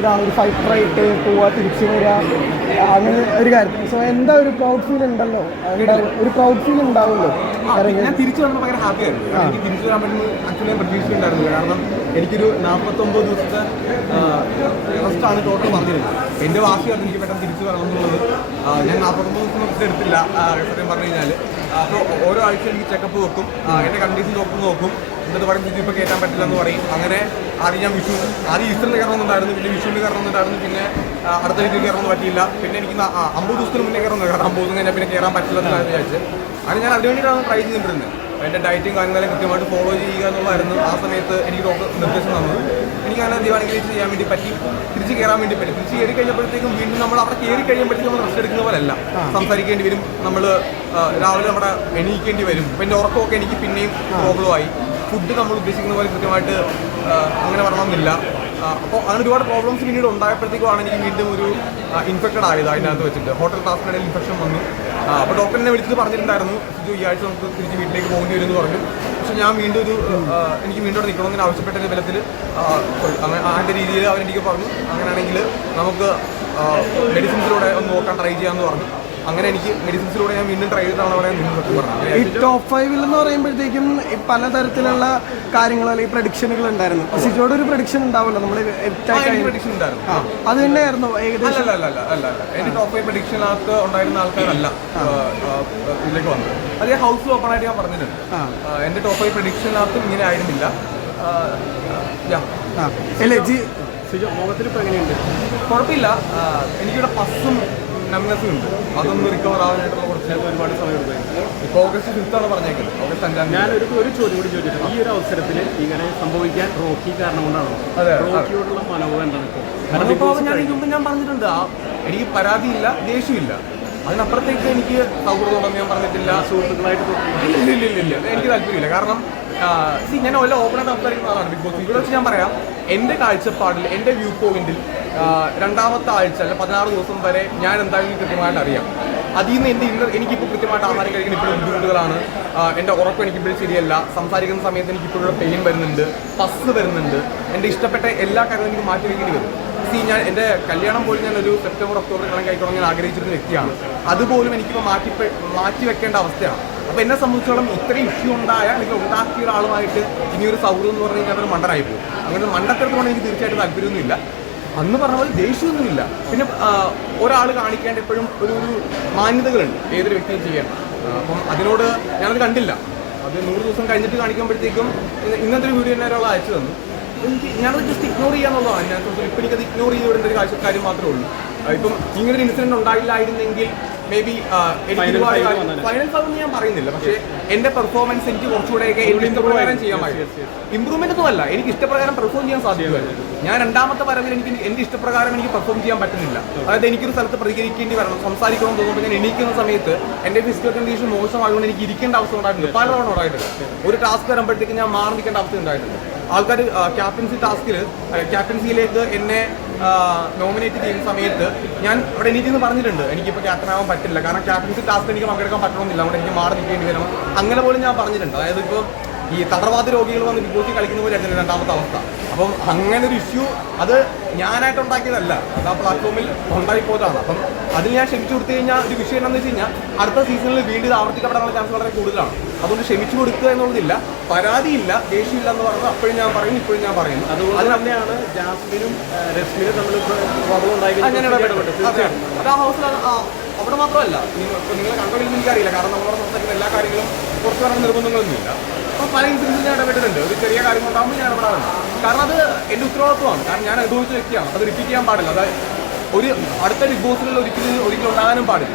ഇതാണ് ഒരു ഫൈറ്ററായിട്ട് പോവുക, തിരിച്ചു വരിക, അങ്ങനെ ഒരു കാര്യം. സോ എന്താ ഒരു പ്രൗഡ് ഫീൽ ഉണ്ടല്ലോ, ഒരു പ്രൗഡ് ഫീൽ ഉണ്ടാവുമല്ലോ. ഞാൻ തിരിച്ചു വന്നപ്പോൾ ഭയങ്കര ഹാപ്പി ആയിരുന്നു. എനിക്ക് തിരിച്ചു വരാൻ പറ്റുന്ന ആക്ച്വലി ഞാൻ പ്രതീക്ഷിച്ചിട്ടുണ്ടായിരുന്നു. കാരണം എനിക്കൊരു 49 ദിവസത്തെ റെസ്റ്റാണ് ടോട്ടൽ പറഞ്ഞിരുന്നത്. എൻ്റെ വാശിയായിരുന്നു എനിക്ക് പെട്ടെന്ന് തിരിച്ചു വരണം എന്നുള്ളത്. ഞാൻ 49 ദിവസം റെസ്റ്റ് എടുത്തില്ല സത്യം പറഞ്ഞു കഴിഞ്ഞാൽ. അപ്പോൾ ഓരോ ആഴ്ച എനിക്ക് ചെക്കപ്പ് വെക്കും, എൻ്റെ കണ്ടീഷൻ ഡോക്ടർ നോക്കും, എന്നിട്ട് പറയും ഇപ്പോൾ കയറ്റാൻ പറ്റില്ല എന്ന് പറയും. അങ്ങനെ ആദ്യം ഞാൻ ആദ്യം ഈസ്റ്ററിന് കയറണമെന്നുണ്ടായിരുന്നു, പിന്നെ വിഷുവിന് കയറണമെന്നുണ്ടായിരുന്നു, പിന്നെ അടുത്ത വീട്ടിൽ കയറണമെന്ന് പറ്റിയില്ല. പിന്നെ എനിക്ക് 50 ദിവസത്തിന് മുന്നേ കയറുന്നത്, കാരണം 50 ദിവസം കഴിഞ്ഞാൽ പിന്നെ കയറാൻ പറ്റില്ല എന്നാണ് വിചാരിച്ചത്. അത് ഞാൻ അതിനുവേണ്ടിയിട്ടാണ് ട്രൈ ചെയ്തിട്ടുള്ളത്. എൻ്റെ ഡയറ്റും കാര്യങ്ങളും കൃത്യമായിട്ട് ഫോളോ ചെയ്യുക എന്നുള്ളതായിരുന്നു ആ സമയത്ത് എനിക്ക് ഡോക്ടർ നിർദ്ദേശം തന്നത്. എനിക്കങ്ങനെ ദിവാനിഗ്രേറ്റ് ചെയ്യാൻ വേണ്ടി പറ്റി, തിരിച്ച് കയറാൻ വേണ്ടി പറ്റി. തിരിച്ച് കയറി കഴിഞ്ഞപ്പോഴത്തേക്കും വീണ്ടും നമ്മൾ അവിടെ കയറി കഴിയുമ്പോഴത്തേക്കും നമ്മൾ റെസ്റ്റ് എടുക്കുന്ന പോലെ അല്ല, സംസാരിക്കേണ്ടി വരും, നമ്മൾ രാവിലെ നമ്മുടെ എണീക്കേണ്ടി വരും. അപ്പം എൻ്റെ ഉറക്കമൊക്കെ എനിക്ക് പിന്നെയും പ്രോബ്ലമായി. ഫുഡ് നമ്മൾ ഉദ്ദേശിക്കുന്ന പോലെ കൃത്യമായിട്ട് അങ്ങനെ വരണമെന്നില്ല. അപ്പോൾ അങ്ങനെ ഒരുപാട് പ്രോബ്ലംസ് പിന്നീട് ഉണ്ടായപ്പോഴത്തേക്കുമാണ് എനിക്ക് വീണ്ടും ഒരു ഇൻഫെക്റ്റഡ് ആയത്. അതിനകത്ത് വെച്ചിട്ട് ഹോട്ടൽ ടാസ്കിനിടയിൽ ഇൻഫെക്ഷൻ വന്നു. അപ്പോൾ ഡോക്ടറിനെ വിളിച്ചിട്ട് പറഞ്ഞിട്ടുണ്ടായിരുന്നു, ഈ ആഴ്ച നമുക്ക് തിരിച്ച് വീട്ടിലേക്ക് പോകേണ്ടി വരുമെന്ന് പറഞ്ഞു. പക്ഷെ ഞാൻ വീണ്ടും എനിക്ക് വീണ്ടും അവിടെ നിൽക്കണമെന്ന് ആവശ്യപ്പെട്ട ബലത്തിൽ അതിൻ്റെ രീതിയിൽ അവരെനിക്ക് പറഞ്ഞു, അങ്ങനെയാണെങ്കിൽ നമുക്ക് മെഡിസിൻസിലൂടെ ഒന്ന് നോക്കാൻ ട്രൈ ചെയ്യാമെന്ന് പറഞ്ഞു. അങ്ങനെ എനിക്ക് മെഡിസിൻസിലൂടെ ഞാൻ വീണ്ടും ട്രൈ ചെയ്തിട്ടാണ് പറയാൻ പറഞ്ഞത്. ഈ ടോപ്പ് 5 എന്ന് പറയുമ്പോഴത്തേക്കും പലതരത്തിലുള്ള കാര്യങ്ങൾ അല്ലെങ്കിൽ പ്രഡിക്ഷനുകൾ ഉണ്ടായിരുന്നു. സിജോയുടെ ഒരു പ്രഡിക്ഷൻ ഉണ്ടാവുമല്ലോ, നമ്മൾ പ്രഡിക്ഷൻ ഉണ്ടായിരുന്നു. അത് തന്നെയായിരുന്നു ഏകദേശം. അല്ല എന്റെ ടോപ്പ് 5 പ്രഡിക്ഷനകത്ത് ഉണ്ടായിരുന്ന ആൾക്കാരല്ല ഇതിലേക്ക് വന്നത്. അത് ഞാൻ ഹൗസ് ഓപ്പൺ ആയിട്ട് ഞാൻ പറഞ്ഞിട്ടുണ്ട്. എന്റെ ടോപ്പ് 5 പ്രഡിക്ഷനകത്തും ഇങ്ങനെ ആയിരുന്നില്ല. മുഖത്തിൽ ഇപ്പൊ എങ്ങനെയുണ്ട്? കുഴപ്പമില്ല. എനിക്കിവിടെ പസ്സും നമ്നസും ഉണ്ട്. അതൊന്ന് റിക്കവർ ആവാനായിട്ടുള്ള കുറച്ച് ഒരുപാട് സമയം എടുക്കും. ഇപ്പോൾ ഓഗസ്റ്റ് 5 പറഞ്ഞേക്കുന്നത്. ഓഗസ്റ്റ് 5 ഞാൻ ഒരു ചോദ്യം കൂടി ചോദിച്ചിട്ടുണ്ട്. ഈ ഒരു അവസരത്തിൽ ഇങ്ങനെ സംഭവിക്കാൻ റോക്കി കാരണം കൊണ്ടാണോ? റോക്കിയോടുള്ള മനോഭാവം എന്താണ്? ഞാൻ പറഞ്ഞിട്ടുണ്ട്, എനിക്ക് പരാതിയില്ല, ദേഷ്യമില്ല. അതിനപ്പുറത്തേക്ക് എനിക്ക് സൗഹൃദമുണ്ടെന്ന് ഞാൻ പറഞ്ഞിട്ടില്ല. സുഹൃത്തുക്കളായിട്ട് ഇല്ല, എനിക്ക് താല്പര്യമില്ല. കാരണം ഞാൻ വല്ല ഓപ്പണായിട്ട് സംസാരിക്കുന്ന ആളാണ് ബിഗ് ബോസ്. ഇവിടെ വെച്ച് ഞാൻ പറയാം, എൻ്റെ കാഴ്ചപ്പാടിൽ, എൻ്റെ വ്യൂ പോയിന്റിൽ രണ്ടാമത്തെ ആഴ്ച അല്ല 16 ദിവസം വരെ ഞാൻ എന്തായാലും കൃത്യമായിട്ട് അറിയാം. അതിൽ നിന്ന് എനിക്കിപ്പോൾ കൃത്യമായിട്ട് ആഹാരം കഴിക്കുന്ന ഇപ്പോഴും ബുദ്ധിമുട്ടുകളാണ്. എൻ്റെ ഉറക്കം എനിക്കിപ്പോഴും ശരിയല്ല. സംസാരിക്കുന്ന സമയത്ത് എനിക്കിപ്പോഴും പെയിൻ വരുന്നുണ്ട്, പസ് വരുന്നുണ്ട്. എൻ്റെ ഇഷ്ടപ്പെട്ട എല്ലാ കാര്യങ്ങളും എനിക്ക് മാറ്റി വയ്ക്കേണ്ടി വരും. ഞാൻ എൻ്റെ കല്യാണം പോലും ഞാനൊരു സെപ്റ്റംബർ ഒക്ടോബർ കല്യാണം കഴിക്കണം ഞാൻ ആഗ്രഹിച്ചിരുന്ന വ്യക്തിയാണ്. അതുപോലും എനിക്കിപ്പോൾ മാറ്റി വെക്കേണ്ട അവസ്ഥയാണ്. അപ്പോൾ എന്നെ സംബന്ധിച്ചോളം ഇത്രയും ഇഷ്യൂ അല്ലെങ്കിൽ ഉണ്ടാക്കിയ ഒരാളുമായിട്ട് ഇനിയൊരു സൗഹൃദം എന്ന് പറഞ്ഞു കഴിഞ്ഞാൽ അതൊരു മണ്ടനായി പോകും. അങ്ങനെ മണ്ടത്തരത്തോടെ എനിക്ക് തീർച്ചയായിട്ടും താല്പര്യമൊന്നുമില്ല. അന്ന് പറഞ്ഞ പോലെ ദേഷ്യമൊന്നുമില്ല. പിന്നെ ഒരാൾ കാണിക്കേണ്ട എപ്പോഴും ഒരു മാന്യതകളുണ്ട് ഏതൊരു വ്യക്തിയും ചെയ്യണം. അപ്പം അതിനോട് ഞാനത് കണ്ടില്ല. അത് 100 ദിവസം കഴിഞ്ഞിട്ട് കാണിക്കുമ്പോഴത്തേക്കും ഇന്നത്തെ ഒരു വീഡിയോ തന്നെ ഒരാൾ അയച്ചു തന്നു. ഞാനത് ജസ്റ്റ് ഇഗ്നോർ ചെയ്യാന്നുള്ളതാണ്. ഞാൻ ഇപ്പം എനിക്കത് ഇഗ്നോർ ചെയ്ത് വിടേണ്ട ഒരു കാര്യം മാത്രമേ ഉള്ളൂ. ഇപ്പം ഇങ്ങനൊരു ഇൻസിഡന്റ് ഉണ്ടായില്ലായിരുന്നെങ്കിൽ മേ ബി ഫൈനൽ ഫൈവ് ഞാൻ പറയുന്നില്ല. പക്ഷേ എൻ്റെ പെർഫോമൻസ് എനിക്ക് കുറച്ചുകൂടെയൊക്കെ എൻ്റെ ഇഷ്ടപ്രകാരം ചെയ്യാൻ പറ്റും. ഇമ്പ്രൂവ്മെന്റ് ഒന്നും അല്ല, എനിക്ക് ഇഷ്ടപ്രകാരം പെർഫോം ചെയ്യാൻ സാധിക്കുമായിരുന്നു. ഞാൻ രണ്ടാമത്തെ വരവിൽ എൻ്റെ ഇഷ്ടപ്രകാരം എനിക്ക് പെർഫോം ചെയ്യാൻ പറ്റുന്നില്ല. അതായത് എനിക്കൊരു സ്ഥലത്ത് പ്രതികരിക്കേണ്ടി വരണം, സംസാരിക്കണം തോന്നുമ്പോൾ ഞാൻ എണീക്കുന്ന സമയത്ത് എൻ്റെ ഫിസിക്കൽ കണ്ടീഷൻ മോശമായതുകൊണ്ട് എനിക്ക് ഇരിക്കേണ്ട അവസ്ഥ ഉണ്ടായിട്ടുണ്ട്. പലതവണ ഉണ്ടായിട്ടുണ്ട്. ഒരു ടാസ്ക് വരുമ്പോഴത്തേക്ക് ഞാൻ മാറി നിൽക്കേണ്ട അവസ്ഥ ഉണ്ടായിട്ടുണ്ട്. ആൾക്കാർ ക്യാപ്റ്റൻസിയിലേക്ക് എന്നെ നോമിനേറ്റ് ചെയ്യുന്ന സമയത്ത് ഞാൻ അവിടെ എണീറ്റെന്ന് പറഞ്ഞിട്ടുണ്ട്, എനിക്കിപ്പോൾ ക്യാപ്റ്റൻ ആവാൻ പറ്റില്ല, കാരണം ക്യാപ്റ്റൻസി ടാസ്ക് എനിക്ക് പങ്കെടുക്കാൻ പറ്റണമെന്നില്ല, അവിടെ എനിക്ക് മാറി നിൽക്കേണ്ടി വരണം. അങ്ങനെ പോലും ഞാൻ പറഞ്ഞിട്ടുണ്ട്. അതായത് ഇപ്പോൾ ഈ തളർവാദ രോഗികൾ വന്ന് ബിഗ് ബോസിൽ കളിക്കുന്ന പോലെയായിരുന്നു രണ്ടാമത്തെ അവസ്ഥ. അപ്പം അങ്ങനെ ഒരു ഇഷ്യൂ അത് ഞാനായിട്ട് ഉണ്ടാക്കിയതല്ല, അത് ആ പ്ലാറ്റ്ഫോമിൽ ഉണ്ടായിപ്പോയതാണ്. അപ്പം അതിൽ ഞാൻ ക്ഷമിച്ചു കൊടുത്തു കഴിഞ്ഞാൽ ഒരു വിഷയം എന്താണെന്ന് വെച്ച് കഴിഞ്ഞാൽ അടുത്ത സീസണിൽ വീണ്ടും ഇത് ആവർത്തിക്കപ്പെടാനുള്ള ചാൻസ് വളരെ കൂടുതലാണ്. അതുകൊണ്ട് ക്ഷമിച്ചു കൊടുക്കുക എന്നുള്ളതില്ല, പരാതിയില്ല, ദേഷ്യമില്ല എന്ന് പറഞ്ഞത് അപ്പോഴും ഞാൻ പറയുന്നു, ഇപ്പോഴും ഞാൻ പറയുന്നു. അതുകൊണ്ട് തന്നെയാണ് ജാസ്മിനും രശ്മിനും തമ്മിൽ പ്രോബ്ലം ഉണ്ടായി. ഞാൻ ഇടപെട്ടു. അത് ആ ഹൗസിൽ അവിടെ മാത്രമല്ല, ഇപ്പോൾ നിങ്ങളെ കണ്ടുപിടിക്കുന്ന എനിക്കറിയില്ല, കാരണം നമ്മളോട് സംസാരിക്കുന്ന എല്ലാ കാര്യങ്ങളും കുറച്ച് പറഞ്ഞ നിർബന്ധങ്ങളൊന്നുമില്ല. അപ്പോൾ പല ഇൻസിഡൻസിൽ ഞാൻ ഇടപെട്ടിട്ടുണ്ട്. ഒരു ചെറിയ കാര്യം ഉണ്ടാകുമ്പോൾ ഞാൻ ഇടപെടാറുണ്ട്. കാരണം അത് എൻ്റെ ഉത്തരവാദിത്വമാണ്. കാരണം ഞാൻ അനുഭവിച്ച വ്യക്തിയാണ്. അത് റിപ്പീറ്റ് ചെയ്യാൻ പാടില്ല. അത് ഒരു അടുത്ത ബിഗ് ബോസിൽ ഒരിക്കലും ഉണ്ടാകാനും പാടില്ല.